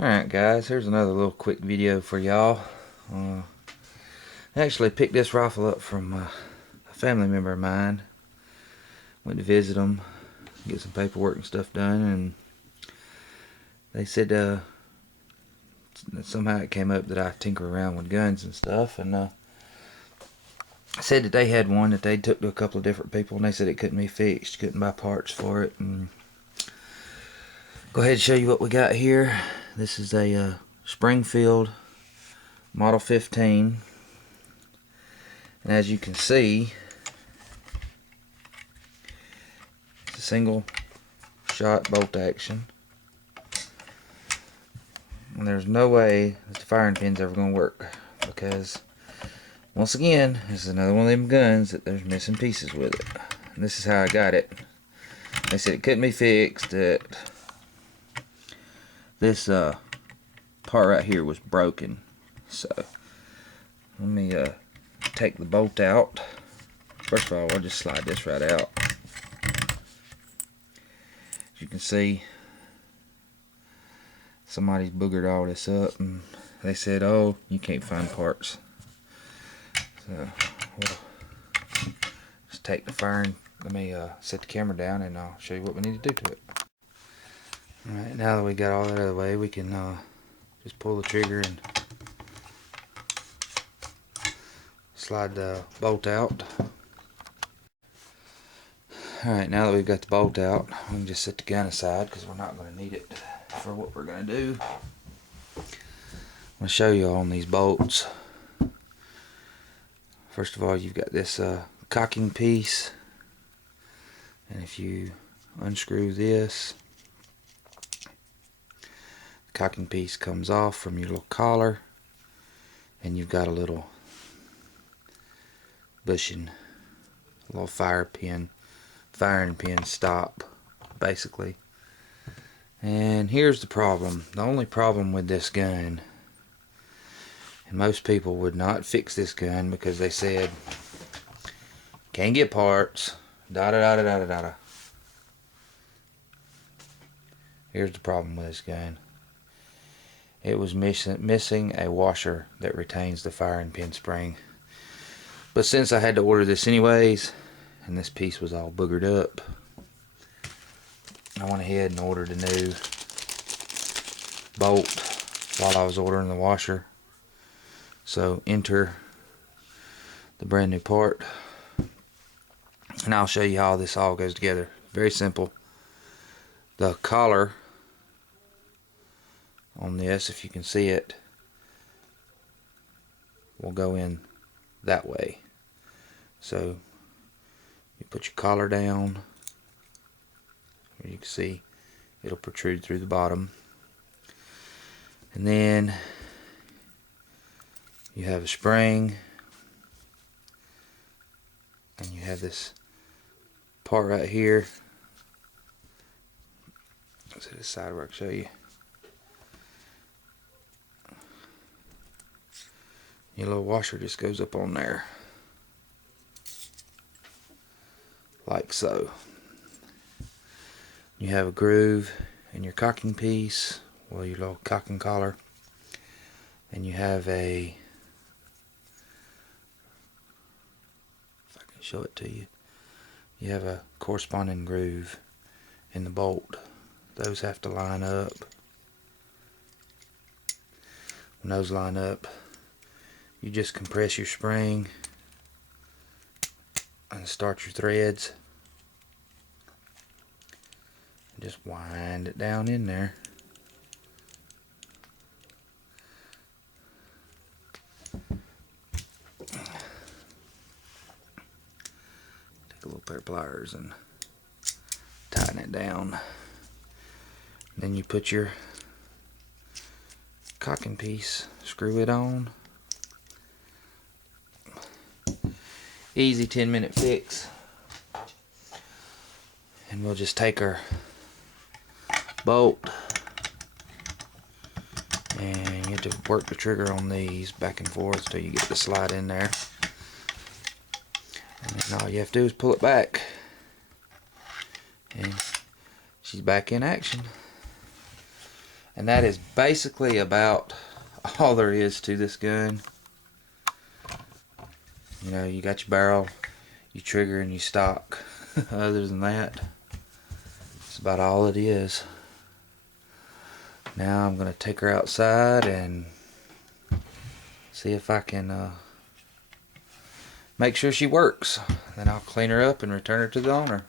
Alright guys, here's another little quick video for y'all. I actually picked this rifle up from a family member of mine. Went to visit them, get some paperwork and stuff done, and they said that somehow it came up that I tinker around with guns and stuff, and said that they had one that they took to a couple of different people, and they said it couldn't be fixed, couldn't buy parts for it. And go ahead and show you what we got here. This is a Springfield Model 15, and as you can see, it's a single shot bolt action, and there's no way that the firing pin's ever going to work, because once again, this is another one of them guns that there's missing pieces with it. And this is how I got it. They said it couldn't be fixed, that this part right here was broken. So let me take the bolt out. First of all, I'll just slide this right out. As you can see, somebody's boogered all this up, and they said, oh, you can't find parts. So we'll just take the firing. Let me set the camera down and I'll show you what we need to do to it. Alright, now that we got all that out of the way, we can just pull the trigger and slide the bolt out. Alright, now that we've got the bolt out, we can just set the gun aside because we're not going to need it for what we're going to do. I'm going to show you on these bolts. First of all, you've got this cocking piece, and if you unscrew this, the cocking piece comes off from your little collar, and you've got a little bushing, a little firing pin stop, basically. And here's the problem. The only problem with this gun, and most people would not fix this gun because they said can't get parts, da da da da da da da. Here's the problem with this gun. It was missing a washer that retains the firing pin spring. But since I had to order this anyways, and this piece was all boogered up, I went ahead and ordered a new bolt while I was ordering the washer. So enter the brand new part, and I'll show you how this all goes together. Very simple. The collar on this, if you can see it, will go in that way. So you put your collar down, you can see it'll protrude through the bottom, and then you have a spring, and you have this part right here. Let's hit this side where I can show you. Your little washer just goes up on there, like so. You have a groove in your cocking piece, well, your little cocking collar, and you have a, if I can show it to you, you have a corresponding groove in the bolt. Those have to line up. When those line up, you just compress your spring and start your threads. And just wind it down in there. Take a little pair of pliers and tighten it down. Then you put your cocking piece, screw it on. Easy 10-minute fix. And we'll just take our bolt, and you have to work the trigger on these back and forth till you get the slide in there. And then all you have to do is pull it back, and she's back in action. And that is basically about all there is to this gun. You know, you got your barrel, you trigger, and you stock. Other than that, that's about all it is. Now I'm going to take her outside and see if I can make sure she works. Then I'll clean her up and return her to the owner.